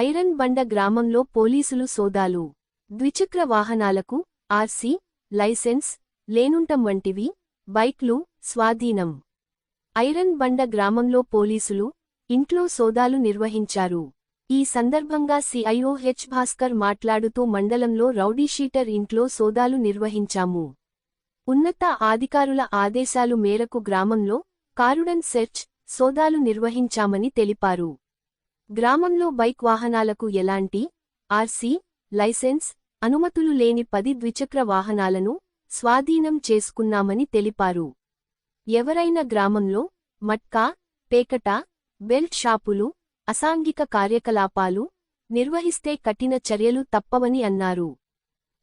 Iron బండ గ్రామంలో పోలీసులు సోదాలు. ద్విచక్ర వాహనాలకు ఆర్సీ లైసెన్స్ లేనుంటం వంటివి బైక్లు స్వాధీనం. ఐరన్ బండ గ్రామంలో పోలీసులు ఇంట్లో సోదాలు నిర్వహించారు. ఈ సందర్భంగా సిఐఓ హెచ్ భాస్కర్ మాట్లాడుతూ మండలంలో రౌడీషీటర్ ఇంట్లో సోదాలు నిర్వహించాము. ఉన్నత అధికారుల ఆదేశాలు మేరకు గ్రామంలో కారుడన్ సెర్చ్ సోదాలు నిర్వహించామని తెలిపారు. గ్రామంలో బైక్ వాహనాలకు ఎలాంటి ఆర్సీ లైసెన్స్ అనుమతులు లేని పది ద్విచక్ర వాహనాలను స్వాధీనం చేసుకున్నామని తెలిపారు. ఎవరైనా గ్రామంలో మట్కా పేకట బెల్ట్ షాపులు అసాంఘిక కార్యకలాపాలు నిర్వహిస్తే కఠిన చర్యలు తప్పవని అన్నారు.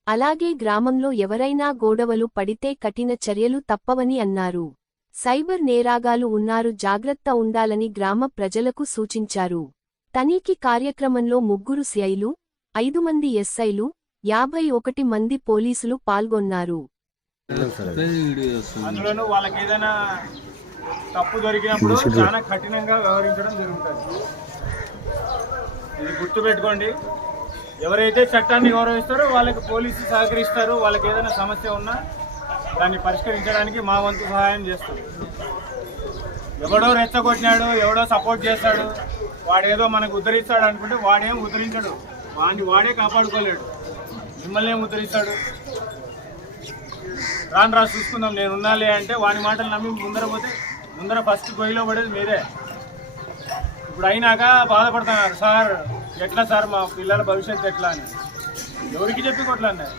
అలాగే గ్రామంలో ఎవరైనా గోడవలు పడితే కఠిన చర్యలు తప్పవని అన్నారు. సైబర్ నేరాగాలు ఉన్నారు జాగ్రత్త ఉండాలని గ్రామ ప్రజలకు సూచించారు. తనిఖీ కార్యక్రమంలో ముగ్గురు సిఐలు ఐదు మంది ఎస్ఐలు యాభై ఒకటి మంది పోలీసులు పాల్గొన్నారు. అందులోనూ వాళ్ళకి ఏదైనా తప్పు దొరికినప్పుడు చాలా కఠినంగా వ్యవహరించడం జరుగుతుంది. ఇది గుర్తుపెట్టుకోండి. ఎవరైతే చట్టాన్ని గౌరవిస్తారో వాళ్ళకి పోలీసు సహకరిస్తారు. వాళ్ళకి ఏదైనా సమస్య ఉన్నా దాన్ని పరిష్కరించడానికి మా వంతు సహాయం చేస్తాం ఎవడో రెచ్చగొట్టినాడు ఎవడో సపోర్ట్ చేస్తాడు వాడేదో మనకు ఉద్ధరిస్తాడు అనుకుంటే వాడేం ఉద్ధరించడు. వాడిని వాడే కాపాడుకోలేడు. మిమ్మల్ని ఏం ఉద్ధరిస్తాడు. రాను రా చూసుకుందాం నేను ఉన్నాలే అంటే వాని మాటలు నమ్మి ముందర పోతే ముందర ఫస్ట్ పొయ్యిలో పడేది మీరే ఇప్పుడు అయినాక బాధపడుతున్నారు సార్ ఎట్లా సార్ మా పిల్లల భవిష్యత్తు ఎట్లా అని? ఎవరికి చెప్పి కొట్లన్నారు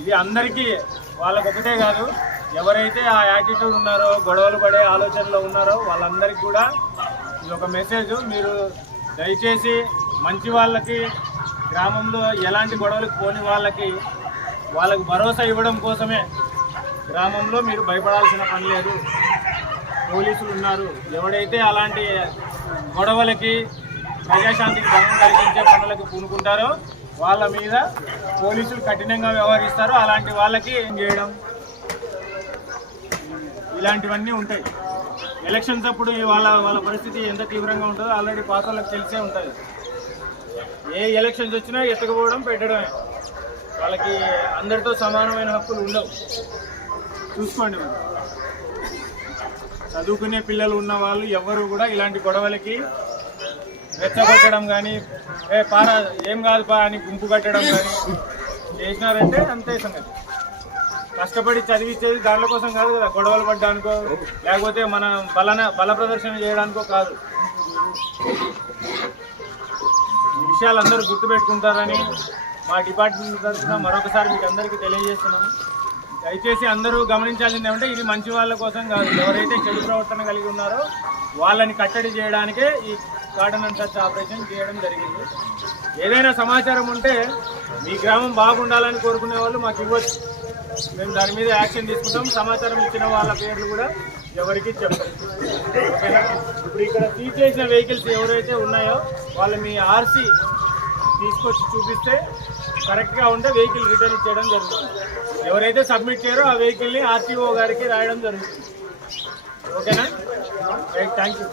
ఇది అందరికీ వాళ్ళకొకటే కాదు ఎవరైతే ఆ యాటిట్యూడ్ ఉన్నారో గొడవలు పడే ఆలోచనలో ఉన్నారో వాళ్ళందరికీ కూడా ఇది ఒక మెసేజ్ మీరు దయచేసి మంచి వాళ్ళకి గ్రామంలో ఎలాంటి గొడవలకు పోని వాళ్ళకి వాళ్ళకు భరోసా ఇవ్వడం కోసమే గ్రామంలో మీరు భయపడాల్సిన పని లేదు. పోలీసులు ఉన్నారు. ఎవడైతే అలాంటి గొడవలకి ప్రజాశాంతికి భంగం కలిగించే పనులకు పూనుకుంటారో వాళ్ళ మీద పోలీసులు కఠినంగా వ్యవహరిస్తారు అలాంటి వాళ్ళకి ఏం చేయడం? ఇలాంటివన్నీ ఉంటాయి. ఎలక్షన్స్ అప్పుడు వాళ్ళ వాళ్ళ పరిస్థితి ఎంత తీవ్రంగా ఉంటుందో ఆల్రెడీ పాత్రలకు తెలిసే ఉంటుంది. ఏ ఎలక్షన్స్ వచ్చినా ఎత్తకపోవడం పెట్టడమే. వాళ్ళకి అందరితో సమానమైన హక్కులు ఉండవు. చూసుకోండి మనం చదువుకునే పిల్లలు ఉన్న వాళ్ళు ఎవరు కూడా ఇలాంటి గొడవలకి రెచ్చగొట్టడం కానీ ఏ పారా ఏం కాదు పా అని గుంపు కట్టడం కానీ చేసినారంటే అంతే సంగతి. కష్టపడి చదివించేది దాని కోసం కాదు కదా గొడవలు పడ్డానికో లేకపోతే మన బలన బల ప్రదర్శన చేయడానికో కాదు. ఈ విషయాలు అందరూ గుర్తుపెట్టుకుంటారని మా డిపార్ట్మెంట్ తరఫున మరొకసారి మీకు అందరికీ తెలియజేస్తున్నాము దయచేసి అందరూ గమనించాల్సింది ఏమంటే ఇది మంచి వాళ్ళ కోసం కాదు. ఎవరైతే చెడు ప్రవర్తన కలిగి ఉన్నారో వాళ్ళని కట్టడి చేయడానికే ఈ గార్డెన్ అండ్ టచ్ ఆపరేషన్ చేయడం జరిగింది. ఏదైనా సమాచారం ఉంటే మీ గ్రామం బాగుండాలని కోరుకునే వాళ్ళు మాకు ఇవ్వచ్చు. మేము దాని మీద యాక్షన్ తీసుకుంటాం. సమాచారం ఇచ్చిన వాళ్ళ పేర్లు కూడా ఎవరికి చెప్పం ఓకేనా? ఇప్పుడు ఇక్కడ సీజ్ చేసిన వెహికల్స్ ఎవరైతే ఉన్నాయో వాళ్ళు మీ ఆర్సీ తీసుకొచ్చి చూపిస్తే కరెక్ట్గా ఉంటే వెహికల్ రిటర్న్ ఇచ్చేయడం జరుగుతుంది. ఎవరైతే సబ్మిట్ చేయరో ఆ వెహికల్ని ఆర్టీఓ గారికి రాయడం జరుగుతుంది. ఓకేనా? Right thank you